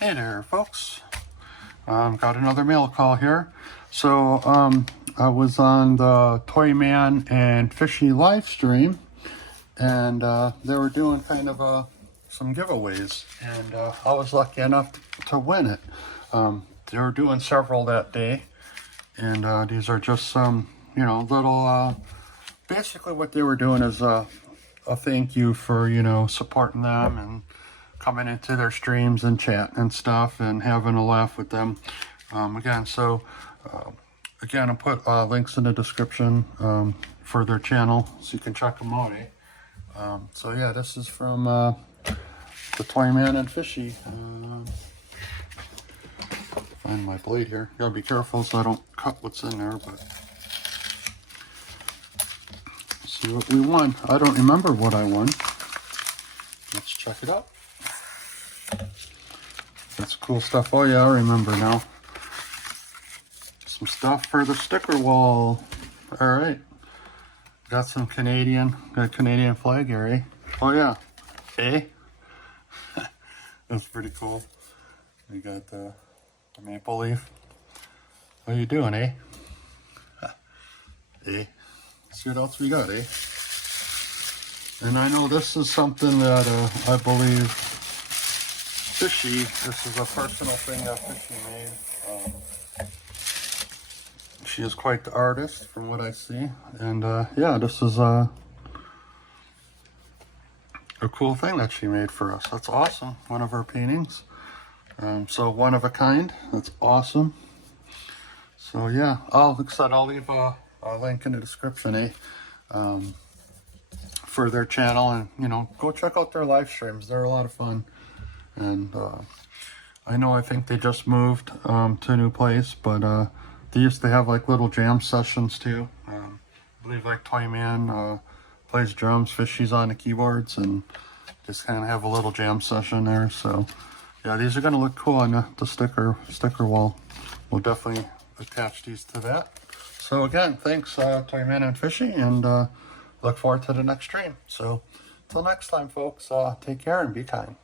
Hey there, folks. Got another mail call here. So I was on the Toyman and Fishy live stream, and they were doing kind of some giveaways, and I was lucky enough to win it. They were doing several that day, and these are just some, little. Basically, what they were doing is a thank you for supporting them and coming into their streams and chat and stuff and having a laugh with them. Again, I'll put links in the description for their channel so you can check them out. This is from the Toyman and Fishy. Find my blade here. Gotta be careful so I don't cut what's in there, but see what we won. I don't remember what I won. Let's check it out. That's cool stuff. Oh yeah, I remember now. Some stuff for the sticker wall. All right. Got some Canadian flag here, eh? Oh yeah. Eh? That's pretty cool. We got the maple leaf. What are you doing, eh? Eh? Let's see what else we got, eh? And I know this is something that I believe Fishy, this is a personal thing that Fishy made. She is quite the artist from what I see. And this is a cool thing that she made for us. That's awesome. One of her paintings. So one of a kind. That's awesome. So yeah, I'll leave a link in the description, for their channel, and go check out their live streams. They're a lot of fun. And I think they just moved to a new place, but they used to have like little jam sessions too. I believe like Toyman plays drums, Fishy's on the keyboards, and just kind of have a little jam session there. So yeah, these are going to look cool on the sticker wall. We'll definitely attach these to that. So again, thanks Toyman and Fishy, and look forward to the next stream. So till next time, folks, take care and be kind.